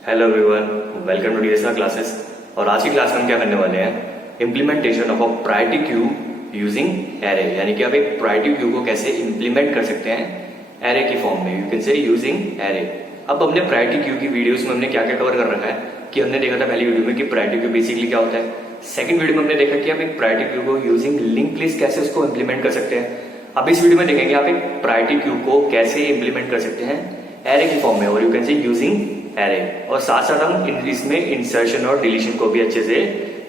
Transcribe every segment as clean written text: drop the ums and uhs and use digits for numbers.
Hello everyone, welcome to DSR classes. और आज की क्लास में हम क्या करने वाले हैं, implementation of a priority queue using array. यानी कि आप एक प्रायोरिटी क्यू को कैसे इम्प्लीमेंट कर सकते हैं एरे की फॉर्म में, you can say using array. अब हमने प्रायोरिटी क्यू की वीडियोस में हमने क्या क्या कवर कर रखा है कि हमने देखा था पहली वीडियो में कि प्रायोरिटी क्यू बेसिकली क्या होता है। सेकंड वीडियो में हमने देखा कि आप एक प्रायोरिटी क्यू को यूजिंग लिंक लिस्ट कैसे उसको इम्प्लीमेंट कर सकते हैं। अब इस वीडियो में देखेंगे आप एक प्रायोरिटी क्यू को कैसे इम्प्लीमेंट कर सकते हैं एरे की फॉर्म में, और you can say using array. और साथ साथ हम इसमें इंसर्शन और डिलीशन को भी अच्छे से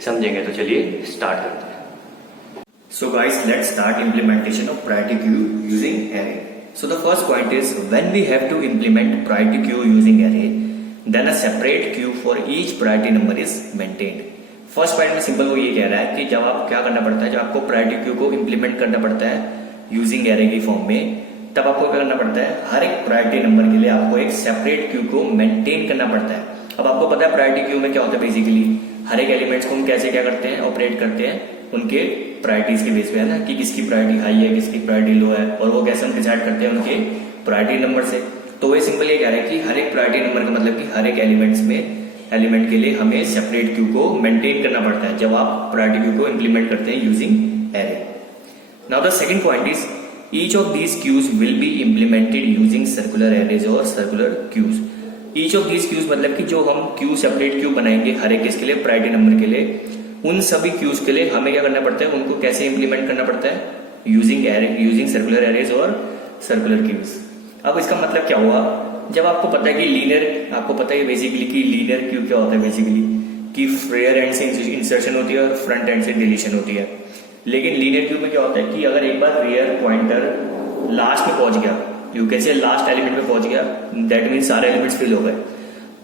समझेंगे। तो चलिए स्टार्ट करते हैं। So guys, let's start implementation of priority queue using array. So the first point is when we have to implement priority queue using array, then a separate queue for each priority number is maintained. First point में simple वो ये कह रहा है कि जब आप क्या करना पड़ता है, जब आपको प्रायोरिटी क्यू को इम्प्लीमेंट करना पड़ता है यूजिंग एरे की फॉर्म में, तब आपको क्या करना पड़ता है, हर एक प्रायोरिटी नंबर के लिए आपको एक सेपरेट क्यू को मेंटेन करना पड़ता है। अब आपको पता है प्रायोरिटी क्यू में क्या होता है, बेसिकली हर एक एलिमेंट्स को हम कैसे क्या करते हैं, ऑपरेट करते हैं उनके प्रायोरिटीज के बेस पे, है ना, कि किसकी प्रायोरिटी हाई है, किसकी प्रायोरिटी लो है, और वो कैसे हम डिसाइड करते हैं उनके प्रायोरिटी नंबर से। तो वो सिंपल ये कह रहा है कि हर एक प्रायोरिटी नंबर का मतलब कि हर एक एलिमेंट के लिए हमें सेपरेट क्यू को मेंटेन करना पड़ता है जब आप प्रायोरिटी क्यू को इंप्लीमेंट करते हैं using array. Now the second point is each of these queues will be implemented using circular arrays और circular queues। each of these queues मतलब कि जो हम क्यू सेपरेट क्यू बनाएंगे हर एक इसके लिए प्रायोरिटी नंबर के लिए, उन सभी क्यूज के लिए हमें क्या करना पड़ता है, उनको कैसे इंप्लीमेंट करना पड़ता है, यूजिंग सर्कुलर एरेज और सर्कुलर क्यूज। अब इसका मतलब क्या हुआ, जब आपको पता है कि लीनियर, आपको पता है बेसिकली कि लीनियर क्यू क्या होता है, बेसिकली कि रियर एंड से इंसर्शन होती है और फ्रंट एंड से डिलीशन होती है। लेकिन लीनियर क्यू में क्या होता है कि अगर एक बार रियर पॉइंटर लास्ट में पहुंच गया, you can say last element में पहुंच गया, दैट मीन सारे एलिमेंट्स फिल हो गए,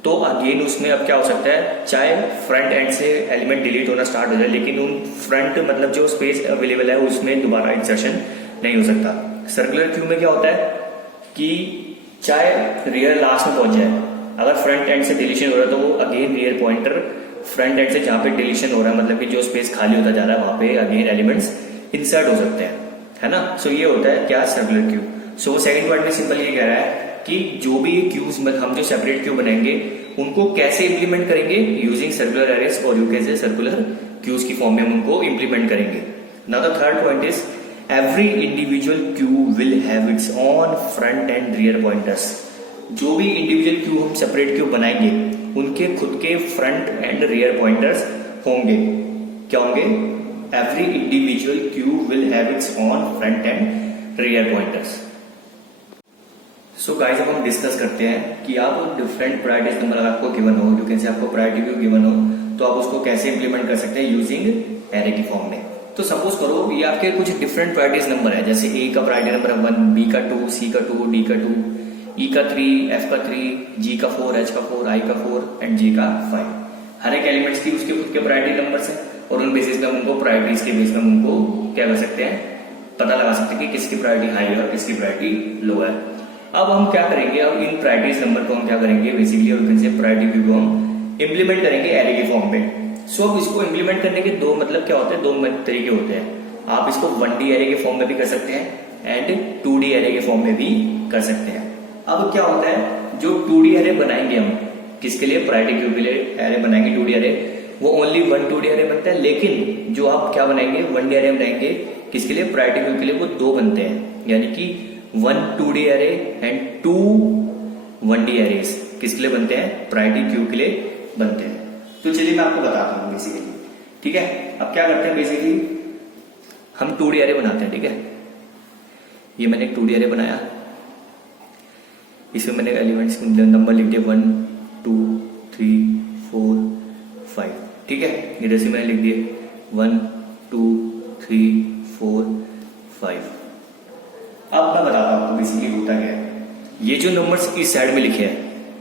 तो अगेन उसमें अब क्या हो सकता है, चाहे फ्रंट एंड से एलिमेंट डिलीट होना स्टार्ट हो जाए, लेकिन उन फ्रंट मतलब जो स्पेस अवेलेबल है उसमें दोबारा इंसर्शन नहीं हो सकता। सर्कुलर क्यू में क्या होता है कि चाहे रियर लास्ट में पहुंच जाए, अगर फ्रंट एंड से डिलीशन हो रहा है तो वो again rear pointer front end से जहां पे डिलीशन हो रहा है, मतलब कि जो स्पेस खाली होता जा रहा है, वहां पे अगेन एलिमेंट्स इंसर्ट हो सकते हैं, है ना। सो ये होता है क्या, सर्कुलर क्यू। सो वो सेकंड पॉइंट में सिंपल ये कह रहा है कि जो भी क्यूज मतलब हम जो सेपरेट क्यू बनाएंगे उनको कैसे इंप्लीमेंट करेंगे, यूजिंग सर्कुलर एरेज और यू कैसे सर्कुलर क्यूज की फॉर्म में हम उनको इंप्लीमेंट करेंगे। Now the third point is every individual Q will have it's on front end rear pointers. जो भी इंडिविजुअल क्यू हम सेपरेट क्यू बनाएंगे उनके खुद के फ्रंट एंड रियर पॉइंटर्स होंगे। क्या होंगे, every individual Q will have it's on front end rear pointers. So guys, अब हम डिस्कस करते हैं कि आप डिफरेंट प्रायोरिटीज नंबर अगर आपको गिवन हो, यू कैन से आपको प्रायोरिटी क्यू गिवन हो, तो आप उसको कैसे इंप्लीमेंट कर सकते हैं यूजिंग एरे की फॉर्म में। तो सपोज करो ये आपके कुछ डिफरेंट प्रायोरिटीज नंबर है, जैसे ए का प्रायोरिटी नंबर 1, बी का 2, सी का 2, डी का 2, ई का 3, एफ का 3, जी का 4, एच का 4, आई का 4 एंड जे का 5। हर एक एलिमेंट्स की उसके खुद के प्रायोरिटी नंबर्स हैं, और उन बेसिस पे हम उनको प्रायोरिटीज के बेस पे हम उनको क्या कर सकते हैं, पता लगा सकते हैं कि किसकी प्रायोरिटी हाई है और किसकी प्रायोरिटी लो है। अब हम क्या करेंगे, अब इन प्रायोरिटीज नंबर को हम क्या करेंगे, बेसिकली प्रायोरिटी क्यू को हम इंप्लीमेंट करेंगे एरे की फॉर्म पे। सो अब इसको इंप्लीमेंट करने के दो मतलब क्या होते हैं, दो तरीके होते हैं। आप इसको 1D एरे के फॉर्म में भी कर सकते हैं एंड 2D एरे के फॉर्म में भी कर सकते हैं। अब क्या होता है, जो 2D एरे बनाएंगे हम किसके लिए, प्रायोरिटी क्यू के लिए एरे बनाएंगे 2D एरे, वो ओनली 1 2D एरे बनता है। लेकिन जो आप क्या बनाएंगे 1D एरे बनाएंगे किसके लिए, प्रायोरिटी क्यू के लिए, वो 2 बनते हैं। यानी कि 1 2D array and 2 1D arrays किसके लिए बनते हैं, प्रायोरिटी क्यू के लिए बनते हैं। तो चलिए मैं आपको बताता हूँ बेसिकली, ठीक है। अब क्या करते हैं, बेसिकली हम 2D एरे बनाते हैं, ठीक है। ये मैंने एक 2D एरे बनाया, इसमें मैंने एलिमेंट्स नंबर लिख दिए 1 2 3 4 5, ठीक है। इधर से मैंने लिख दिए 1 2 3 4 5। अब मैं बताता हूं आपको बेसिकली होता क्या है। ये जो नंबर्स इस साइड में लिखे हैं,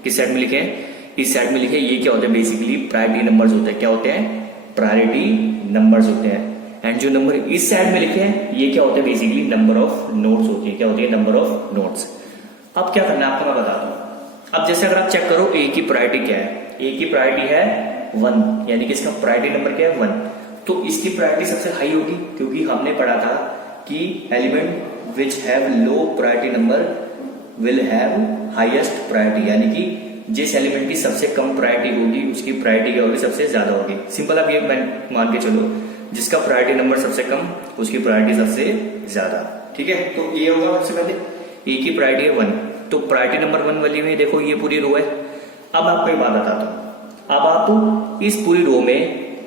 किस साइड में लिखे हैं, इस साइड में लिखे हैं, ये क्या होते हैं, बेसिकली प्रायोरिटी नंबर्स होते हैं। क्या होते हैं, प्रायोरिटी नंबर्स होते हैं। एंड जो नंबर इस साइड में लिखे हैं ये क्या होते हैं, बेसिकली नंबर ऑफ नोड्स होती है। क्या होती है, नंबर ऑफ नोड्स। अब क्या करना है आपको मैं बताता हूं। अब जैसे अगर आप चेक करो ए की प्रायोरिटी क्या है, ए की प्रायोरिटी है 1, यानी कि इसका प्रायोरिटी नंबर क्या है 1, तो इसकी प्रायोरिटी सबसे हाई होगी, क्योंकि हमने पढ़ा था कि element which have low priority number will have highest priority, यानी कि जिस एलिमेंट की सबसे कम प्रायोरिटी होगी उसकी प्रायोरिटी क्या होगी, सबसे ज्यादा होगी। सिंपल आप ये मान के चलो, जिसका प्रायोरिटी नंबर सबसे कम उसकी प्रायोरिटी सबसे ज्यादा। ठीक है, तो ये होगा सबसे पहले, ए की प्रायोरिटी है 1, तो प्रायोरिटी नंबर 1 वाली में देखो ये पूरी रो है। अब आपको एक बात बताता हूं, अब आप इस पूरी रो में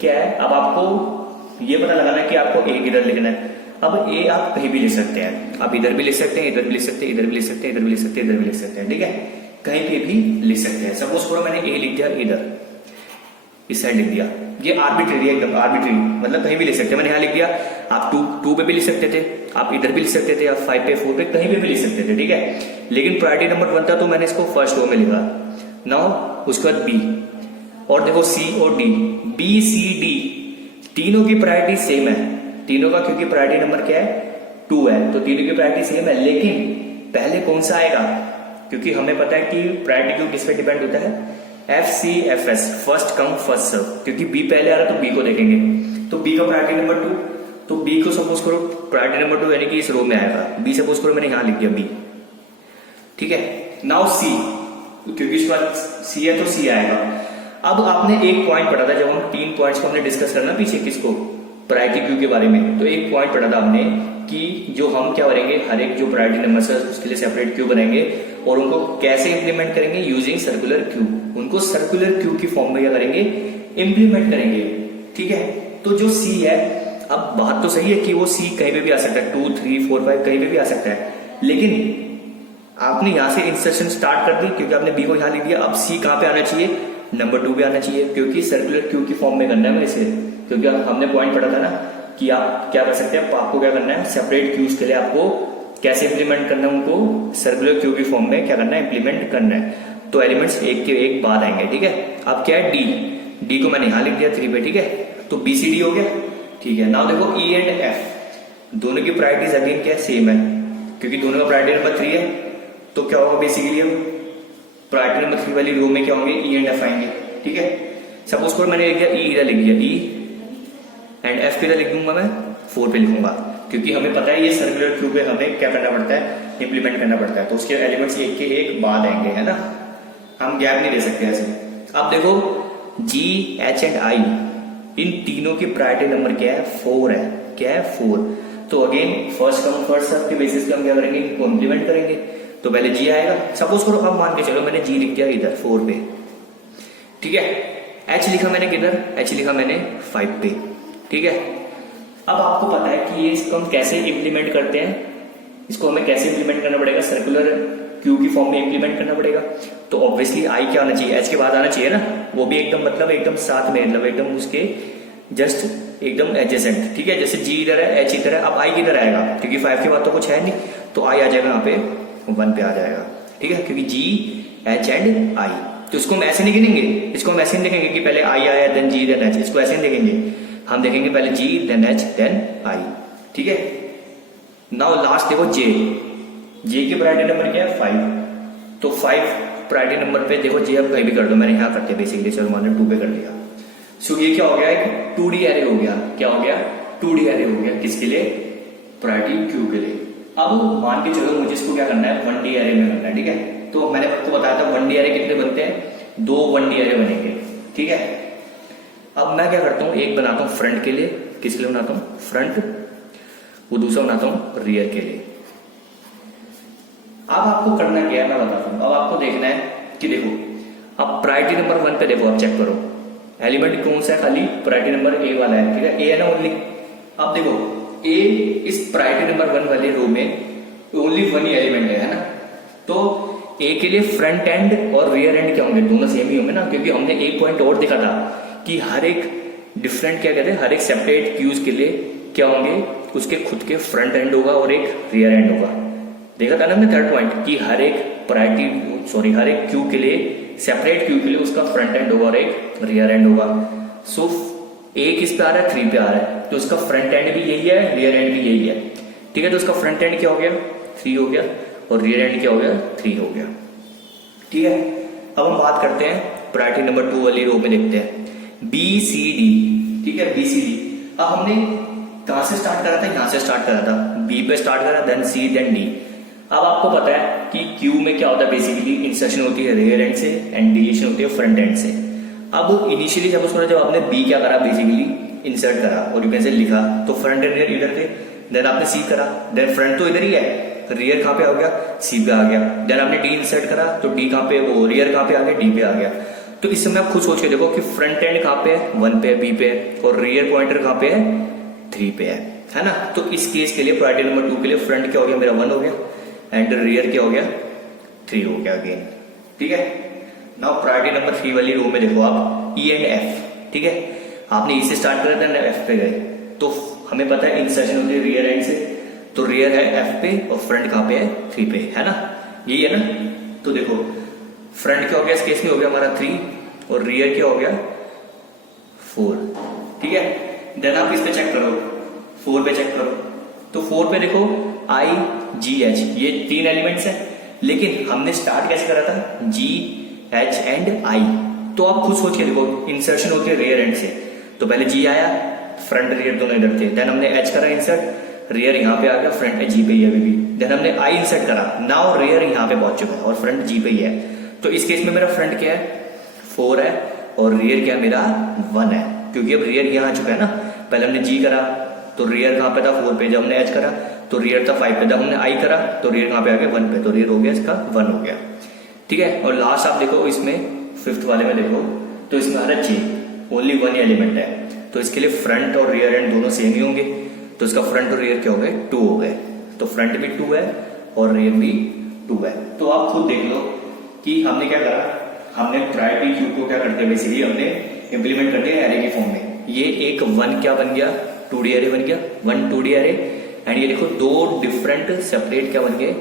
क्या है, अब आपको ये पता लगाना है कि आपको ए किधर लिखना है। अब ए आप कहीं भी लिख सकते हैं, आप इधर भी लिख सकते हैं, इधर भी लिख सकते हैं, इधर भी लिख सकते हैं, इधर भी लिख सकते हैं, इधर भी लिख सकते हैं। ठीक है, कहीं पे भी लिख सकते हैं। सपोज करो मैंने ए लिख दिया इधर, इस साइड लिख दिया, ये आर्बिट्रेरी है एकदम, आर्बिट्रेरी मतलब कहीं भी लिख सकते हैं। मैंने यहाँ लिख दिया, आप 2 पे भी लिख सकते थे, आप इधर भी लिख सकते थे, आप 5 पे 4 पे कहीं पे भी लिख सकते थे। ठीक है, लेकिन प्रायोरिटी नंबर 1 था तो मैंने इसको फर्स्ट रो में लिखा। नाउ उसके बाद बी, और देखो सी और डी, बी सी डी तीनों की प्रायोरिटी सेम है, तीनों का, क्योंकि प्रायोरिटी नंबर क्या है 2 है, तो तीनों की प्रायोरिटी सेम है। लेकिन पहले कौन सा आएगा, क्योंकि हमें पता है कि प्रायोरिटी क्यू किस पे डिपेंड होता है, FCFS, first come first serve. क्योंकि बी पहले आ रहा तो बी को देखेंगे, तो बी का प्रायोरिटी नंबर 2, तो बी को सपोज करो प्रायोरिटी नंबर 2 यानी कि इस रो में आएगा। बी सपोज करो मैंने यहां लिख दिया बी। ठीक है, नाउ सी, क्योंकि इसके बाद सी है तो सी आएगा। अब आपने एक पॉइंट पढ़ा था जब हम 3 पॉइंट्स को हमने डिस्कस करना पीछे किसको, प्रायोरिटी क्यू के बारे में, तो एक पॉइंट पढ़ा था हमने कि जो हम क्या करेंगे, हर एक जो प्रायोरिटी नंबर है उसके लिए सेपरेट क्यू बनाएंगे और उनको कैसे इंप्लीमेंट करेंगे, यूजिंग सर्कुलर क्यू। उनको सर्कुलर क्यू की फॉर्म में क्या करेंगे, इंप्लीमेंट करेंगे। ठीक है, तो जो सी है, अब बात तो सही है कि वो सी कहीं पे भी आ सकता है, 2 3 4 5 कहीं पे भी आ सकता है, लेकिन आपने यहां से इंस्ट्रक्शन स्टार्ट कर दी क्योंकि आपने बी को यहां लिख दिया। अब सी कहां पे आना चाहिए, नंबर 2 पे आना चाहिए, क्योंकि सर्कुलर क्यू की फॉर्म में करना है इसे। क्योंकि हमने पॉइंट पढ़ा था ना कि आप क्या कर सकते हैं, आपको क्या करना है, सेपरेट क्यूज के लिए आपको कैसे इंप्लीमेंट करना है, उनको सर्कुलर क्यू की फॉर्म में क्या करना है, इंप्लीमेंट करना है। तो एलिमेंट्स एक के एक बाद आएंगे। ठीक है, अब क्या है, डी को मैंने यहां लिख दिया 3 पे। ठीक है, तो BCD हो गया। ठीक है, नाउ देखो E एंड F दोनों की प्रायोरिटीज अगेन क्या सेम है, क्योंकि दोनों का प्रायोरिटी नंबर 3 है, तो क्या होगा बेसिकली अब प्रायोरिटी नंबर 3 वाली रो में क्या होंगे, E एंड F आएंगे। ठीक है, सपोज करो मैंने लिख दिया E इधर लिख दिया, E एंड F किधर लिख दूंगा, मैं 4 पे लिखूंगा, क्योंकि हमें पता है ये सर्कुलर क्यू पे हमें क्या करना पड़ता है, इंप्लीमेंट करना पड़ता है, तो उसके एलिमेंट्स एक के एक बाद आएंगे, है ना, हम गैप नहीं दे सकते ऐसे। अब देखो G, H एंड I इन तीनों की प्रायोरिटी नंबर क्या है, 4 है। क्या है, 4। तो again first come first serve के बेसिस पे हम क्या करेंगे, इनको इंप्लीमेंट करेंगे। तो पहले G आएगा, सपोज करो अब मान के चलो मैंने G लिख दिया इधर 4 पे। ठीक है, H लिखा मैंने किधर, H लिखा मैंने 5 पे। ठीक है, अब आपको पता है कि ये इसको हम कैसे इंप्लीमेंट करते हैं, इसको हमें कैसे इंप्लीमेंट करना पड़ेगा, सर्कुलर क्यू की फॉर्म में इंप्लीमेंट करना पड़ेगा। तो ऑब्वियसली आई क्या आना चाहिए, एच के बाद आना चाहिए ना, वो भी एकदम मतलब एकदम साथ में, मतलब एकदम उसके जस्ट एकदम एडजेसेंट। ठीक है, जैसे जी इधर है, एच इधर है, अब आई किधर आएगा, क्योंकि 5 के बाद तो कुछ है नहीं, तो आई आ जाएगा यहाँ पे 1 पे आ जाएगा। ठीक है, क्योंकि जी एच एंड आई, तो इसको हम ऐसे नहीं गिनेंगे, इसको हम ऐसे नहीं देखेंगे कि पहले आई आया देन जी देन एच, इसको ऐसे नहीं देखेंगे, हम देखेंगे पहले जी देन एच देन आई। ठीक है, नाउ लास्ट देखो जे की प्रायोरिटी नंबर क्या है, 5। तो 5 प्रायोरिटी नंबर पे देखो जे अब कहीं भी कर दो, मैंने यहाँ कर दिया बेसिकली, चलो मान लो 2 पे कर दिया। सो ये क्या हो गया, एक 2D एरे हो गया। क्या हो गया, 2D एरे हो गया, किसके लिए, प्रायोरिटी क्यू के लिए। अब मान के चलो मुझे इसको क्या करना है, 1D एरे में करना है। ठीक है, तो मैंने आपको बताया था 1D एरे कितने बनते हैं, 2 1D एरे बनेंगे। ठीक है, अब मैं क्या करता हूँ, एक बनाता हूँ फ्रंट के लिए, किसके लिए बनाता हूँ, फ्रंट, वो दूसरा बनाता हूँ रियर के लिए। अब आपको करना क्या है मैं बताता हूं। अब आपको देखना है कि देखो अब प्रायोरिटी नंबर 1 पे देखो, आप चेक करो एलिमेंट कौन सा है, खाली प्रायोरिटी नंबर ए वाला है। ठीक है, ए है ना ओनली। अब देखो ए इस प्रायोरिटी नंबर 1 वाले रो में ओनली 1 ही एलिमेंट है ना, तो ए के लिए फ्रंट एंड और रियर एंड क्या होंगे, दोनों सेम ही होंगे ना, क्योंकि हमने एक पॉइंट और देखा था कि हर एक डिफरेंट क्या कहते हैं, हर एक सेपरेट क्यूज के लिए क्या होंगे, उसके खुद के फ्रंट एंड होगा और एक रियर एंड होगा। देखा था ना हमने थर्ड पॉइंट कि हर एक हर एक क्यू के लिए, सेपरेट क्यू के लिए उसका फ्रंट एंड होगा और एक रियर एंड होगा। सो ए किस पे आ रहा है, 3 पे आ रहा है, तो उसका फ्रंट एंड भी यही है, रियर एंड भी यही है। ठीक है, तो उसका फ्रंट एंड क्या हो गया, 3 हो गया, और रियर एंड क्या हो गया, 3 हो गया। ठीक है, अब हम बात करते हैं प्रायोरिटी नंबर 2 वाली रो में, देखते हैं BCD। ठीक है, BCD अब हमने कहां से स्टार्ट करा था, यहां से स्टार्ट करा था, बी पे स्टार्ट करा, देन सी देन डी। अब आप आपको पता है कि क्यू में क्या होता है, बेसिकली इंसर्शन होती है रेयर एंड से एंड डिलीशन होती है फ्रंट एंड से। अब इनिशियली सपोज करो जब आपने बी क्या करा, बेसिकली इंसर्ट करा और यू कैन से लिखा, तो फ्रंट एंड रियर इधर थे। देन आपने सी करा, देन फ्रंट तो इधर ही है, रियर कहाँ पे आ गया, सी पे आ गया। देन आपने डी इंसर्ट करा, तो डी कहाँ पे, वो रियर कहाँ पे आ गया, डी पे आ गया। तो इस समय आप खुद सोच के देखो कि फ्रंट एंड कहाँ पे है, 1 पे है, बी पे है, और रियर पॉइंटर कहाँ पे है, 3 पे है ना। तो इस केस के लिए प्रायोरिटी नंबर 2 के लिए फ्रंट क्या हो गया, मेरा 1 हो गया, एंड रियर क्या हो गया, 3 हो गया अगेन। ठीक है, नाउ प्रायोरिटी नंबर 3 वाली रो में देखो आप ई एंड एफ। ठीक है, आपने ई से स्टार्ट करा था, एफ पे गए, तो हमें पता है इंसर्शन होती है रियर एंड से, तो रियर है एफ पे और फ्रंट कहाँ पे है, 3 पे, है ना, यही है ना। तो देखो फ्रंट क्या हो गया, इस केस में हो गया हमारा 3, और रियर क्या हो गया 4। ठीक है, देन आप इस पे चेक करो, 4 पे चेक करो, तो 4 पे देखो आई जी एच, ये 3 एलिमेंट्स है, लेकिन हमने स्टार्ट कैसे करा था, जी एच एंड आई। तो आप खुद सोच के देखो, इंसर्शन होती है रियर एंड से, तो पहले जी आया, फ्रंट रियर दोनों इधर थे, देन हमने एच करा इंसर्ट, रियर यहाँ पे आ गया, फ्रंट जी पे ही है अभी भी। देन हमने आई इंसर्ट करा, नाउ रियर यहाँ पे पहुंच चुका है और फ्रंट जी पे ही है। तो इस केस में मेरा फ्रंट क्या है, 4 है, और रियर क्या मेरा 1 है, क्योंकि अब रियर यहाँ आ चुका है ना। पहले हमने जी करा तो रियर कहाँ पे था, 4 पे। जब हमने एच करा तो रियर था 5 पे। जब हमने आई करा तो रियर कहाँ पे आ गया, 1 पे, तो रियर हो गया इसका 1 हो गया। ठीक है, और लास्ट आप देखो इसमें 5th वाले में देखो, तो इसमें आ रहा है जे, ओनली 1 एलिमेंट है, तो इसके लिए फ्रंट और रियर एंड दोनों सेम ही होंगे, तो इसका फ्रंट और रियर क्या हो गए, 2 हो गए। तो फ्रंट भी 2 है और रियर भी 2 है। तो आप खुद देख लो कि हमने क्या करा, हमने प्रायोरिटी क्यू को क्या करते हैं, बेसिकली हमने इंप्लीमेंट करते हैं एरे की फॉर्म में। ये एक 1 क्या बन गया, 2D एरे बन गया, 1 2D एरे, एंड ये देखो 2 डिफरेंट सेपरेट क्या बन गए,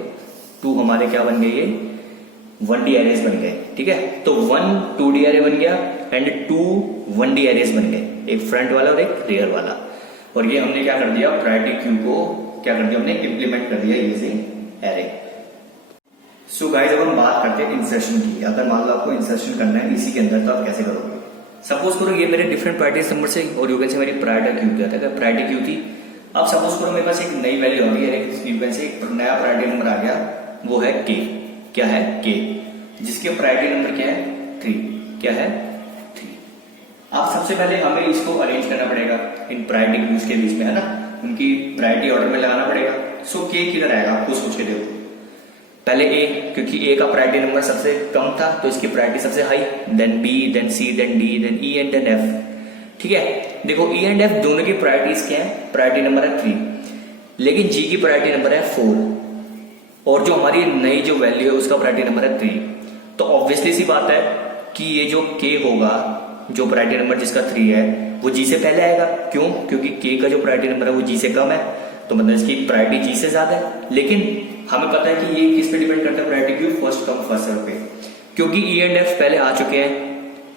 2 हमारे क्या बन गए, ये 1D एरेज बन गए। ठीक है, तो 1 2D एरे बन गया एंड 2 1D एरेज बन गए, एक फ्रंट वाला और एक रियर वाला। और ये हमने क्या कर दिया, प्रायोरिटी क्यू को क्या कर दिया, हमने इंप्लीमेंट कर दिया यूजिंग एरे। सो गाइस, अब हम बात करते हैं इंसर्शन की। अगर मान लो आपको इंसर्शन करना है इसी के अंदर, तो आप कैसे करोगे। सपोज करो ये मेरे डिफरेंट प्रायोरिटी नंबर से, और यूकेन से मेरी प्रायोरिटी क्यू क्या था, प्रायोरिटी क्यू थी। अब सपोज करो मेरे पास एक नई वैल्यू आ गई, यूकेन से एक नया प्रायोरिटी नंबर आ गया, वो है के। क्या है, के, जिसके प्रायोरिटी नंबर क्या है, 3। क्या है, 3। अब सबसे पहले हमें इसको अरेंज करना पड़ेगा इन प्रायोरिटी क्यूज के बीच में, है ना, उनकी प्रायोरिटी ऑर्डर में लगाना पड़ेगा। सो के किधर आएगा, आपको सोच के देखो। पहले ए, क्योंकि ए का प्रायोरिटी नंबर सबसे कम था, तो इसकी प्रायोरिटी सबसे high, then B, then C, then D, then E and then F. ठीक है, देखो ई एंड एफ दोनों की प्रायोरिटीज क्या है, प्रायोरिटी नंबर है 3, लेकिन जी की प्रायोरिटी नंबर है 4, और जो हमारी नई जो वैल्यू है उसका प्रायोरिटी नंबर है 3। तो ऑब्वियसली सी बात है कि ये जो के होगा, जो प्रायोरिटी नंबर जिसका 3 है, वो जी से पहले आएगा। क्यों, क्योंकि के का जो प्रायोरिटी नंबर है वो जी से कम है, तो मतलब इसकी प्रायोरिटी जी से ज्यादा है। लेकिन हमें पता है कि ये किस पे डिपेंड करता है, priority queue, first come first serve पे, क्योंकि ई एंड एफ पहले आ चुके हैं,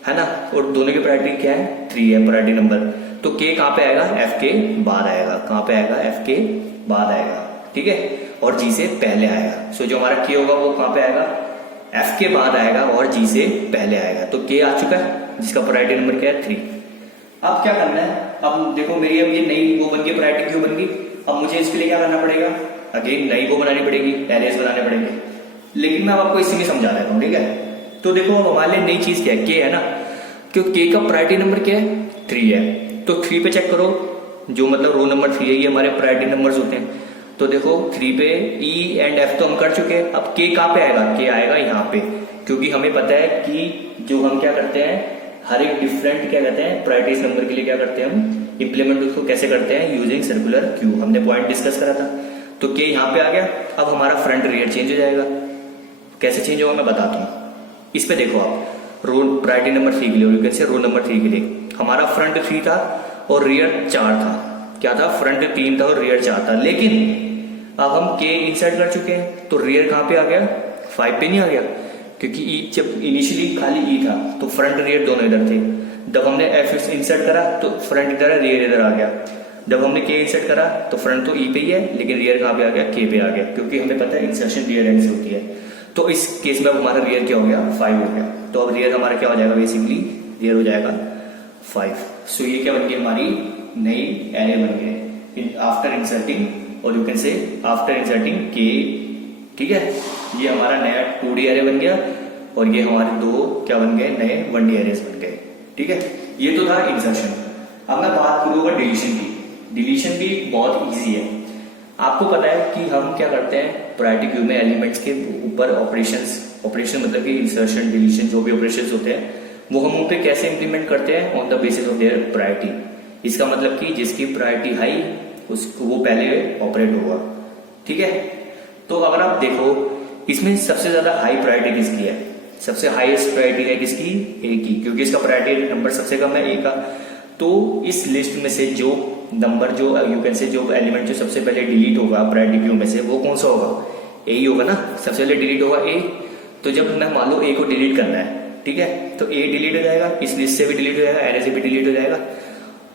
है ना, और दोनों की प्रायोरिटी क्या है, 3 है प्रायोरिटी नंबर। तो के कहाँ पे आएगा, एफ के बाद आएगा। कहाँ पे आएगा, एफ के बाद आएगा। ठीक है, और जी से पहले आएगा। सो जो हमारा के होगा वो कहाँ पे आएगा, एफ के बाद आएगा और जी से पहले आएगा। तो के आ चुका है, जिसका प्रायोरिटी नंबर क्या है, 3। अब क्या करना है, अब देखो मेरी अब ये नई वो बन गई, प्रायोरिटी क्यू बन गई। अब मुझे इसके लिए क्या करना पड़ेगा, अगेन नई वो बनानी पड़ेगी, एरेज बनाने पड़ेंगे। लेकिन मैं आपको इसी में समझा देता हूँ। ठीक है, तो देखो अब हमारे लिए नई चीज क्या है, के है ना, क्योंकि के का प्रायोरिटी नंबर क्या है, 3 है। तो 3 पे चेक करो, जो मतलब रो नंबर 3 है, ये हमारे प्रायोरिटी नंबर्स होते हैं। तो देखो 3 पे ई एंड एफ तो हम कर चुके हैं। अब के कहाँ पे आएगा, के आएगा यहाँ पे, क्योंकि हमें पता है कि जो हम क्या करते हैं, हर एक डिफरेंट क्या कहते हैं प्रायोरिटीज नंबर के लिए क्या करते हैं, हम इंप्लीमेंट उसको कैसे करते हैं, यूजिंग सर्कुलर क्यू। हमने पॉइंट डिस्कस करा था। तो के यहाँ पे आ गया। अब हमारा फ्रंट रियर चेंज हो जाएगा। कैसे चेंज होगा मैं बताता हूँ। इस पे देखो आप, रो प्रायोरिटी नंबर 3 के लिए, और कैसे रो नंबर 3 के लिए हमारा फ्रंट 3 था और रियर 4 था। क्या था, फ्रंट 3 था और रियर 4 था। लेकिन अब हम के इंसर्ट कर चुके हैं, तो रियर कहाँ पे आ गया, 5 पे नहीं आ गया, क्योंकि ई जब इनिशियली खाली ई था तो फ्रंट रियर दोनों इधर थे। जब हमने एफ इंसर्ट करा तो फ्रंट इधर है, रियर इधर आ गया। जब हमने के इंसर्ट करा तो फ्रंट तो ई पे ही है, लेकिन रियर कहाँ पे आ गया, के पे आ गया, क्योंकि हमें पता है इंसर्शन रियर एंड से होती है। तो इस केस में अब हमारा रियर क्या हो गया, 5 हो गया। तो अब रियर हमारा क्या हो जाएगा, बेसिकली रियर हो जाएगा 5। सो ये क्या बन गई, हमारी नई एरे बन गई आफ्टर इंसर्टिंग, और you can say after inserting के ठीक है, ये हमारा नया 2D एरे बन गया और ये हमारे दो क्या बन गए, नए 1D एरेस बन गए। ठीक है, ये तो था इंसर्शन। अब मैं बात करूंगा डिलीशन की। डिलीशन भी बहुत इजी है। आपको पता है कि हम क्या करते हैं प्रायोरिटी क्यू में एलिमेंट्स के ऊपर ऑपरेशन मतलब कि इंसर्शन डिलीशन जो भी ऑपरेशंस होते हैं वो हम उन पे कैसे इंप्लीमेंट करते हैं, on the basis of their priority. इसका मतलब कि जिसकी प्रायोरिटी हाई उसको वो पहले ऑपरेट होगा। ठीक है, तो अगर आप देखो इसमें सबसे ज्यादा हाई प्रायोरिटी किसकी है, सबसे हाईएस्ट प्रायोरिटी है किसकी, ए की, क्योंकि इसका प्रायोरिटी नंबर सबसे कम है, ए का। तो इस लिस्ट में से जो नंबर जो यू कैन से जो एलिमेंट जो सबसे पहले डिलीट होगा प्रायोरिटी क्यू में से वो कौन सा होगा, ए ही होगा ना, सबसे पहले डिलीट होगा ए। तो जब मैं मान लो ए को डिलीट करना है, ठीक है, तो ए डिलीट हो जाएगा, इस लिस्ट से भी डिलीट हो जाएगा, एरे से भी डिलीट हो जाएगा।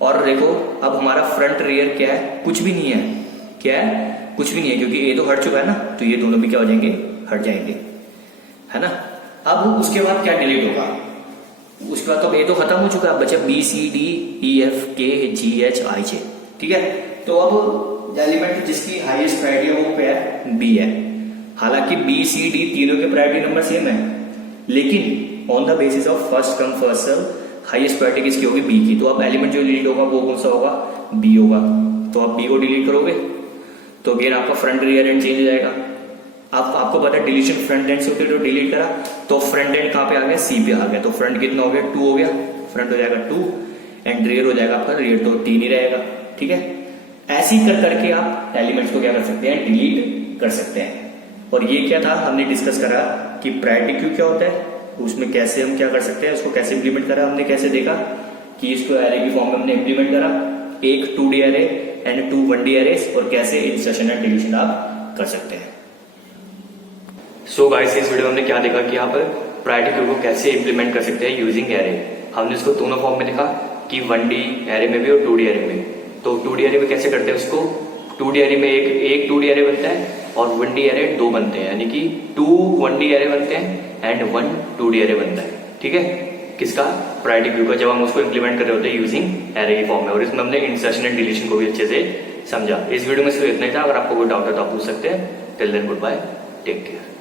और देखो अब हमारा फ्रंट रियर क्या है, कुछ भी नहीं है, क्या है, कुछ भी नहीं है, क्योंकि ए तो हट चुका है ना, तो ये दोनों भी क्या हो जाएंगे, हट जाएंगे, है ना। अब उसके बाद क्या डिलीट होगा, उसके बाद तो ए तो खत्म हो चुका है, बचा B C D E F के जी एच आई जे। ठीक है, तो अब एलिमेंट जिसकी हाईएस्ट प्रायोरिटी है वो क्या है, बी है। हालांकि बी सी डी तीनों के प्रायोरिटी नंबर सेम है, लेकिन on the basis of first come first serve highest priority किसकी होगी, बी की। तो अब एलिमेंट जो डिलीट होगा वो कौन सा होगा, बी होगा। तो आप बी को डिलीट करोगे तो अगेन आपका फ्रंट रियर एंड चेंज हो जाएगा। आपको पता है डिलीशन फ्रंट एंड से होती है, तो डिलीट करा तो फ्रंट एंड कहां पे आ गया, सी पे आ गया। तो फ्रंट कितना हो गया, 2 हो गया, फ्रंट हो जाएगा 2 एंड रियर हो जाएगा आपका, रियर तो 3 ही रहेगा। ठीक है, ऐसे ही कर करके आप एलिमेंट्स को क्या कर सकते हैं, डिलीट कर सकते हैं। और ये क्या था, हमने डिस्कस करा कि प्रायोरिटी क्यू क्या होता है, उसमें कैसे हम क्या कर सकते हैं, उसको कैसे इंप्लीमेंट करा, हमने कैसे देखा कि इसको एरे की फॉर्म में हमने इंप्लीमेंट करा, एक 2D array and 2 1D arrays, और कैसे इंसर्शन एंड डिलीशन आप कर सकते हैं। सो गाइस, इस वीडियो में हमने क्या देखा कि आप प्रायोरिटी क्यू को कैसे इंप्लीमेंट कर सकते हैं यूजिंग एरे। हमने इसको दोनों फॉर्म में देखा कि 1D एरे में भी और 2D एरे में। तो 2D एरे में कैसे करते हैं उसको, 2D एरे में एक 2D एरे बनता है और 1D एरे 2 बनते हैं, यानी कि 2 1D एरे बनते हैं एंड 1 2D एरे बनता है। ठीक है, किसका, प्रायोरिटी क्यू का, जब हम उसको इंप्लीमेंट कर रहे होते हैं यूजिंग एरे की फॉर्म में। और इसमें हमने इंसर्शन एंड डिलीशन को भी अच्छे से समझा। इस वीडियो में सिर्फ इतना ही था। अगर आपको कोई डाउट है तो आप पूछ सकते हैं। Till then good bye, take care.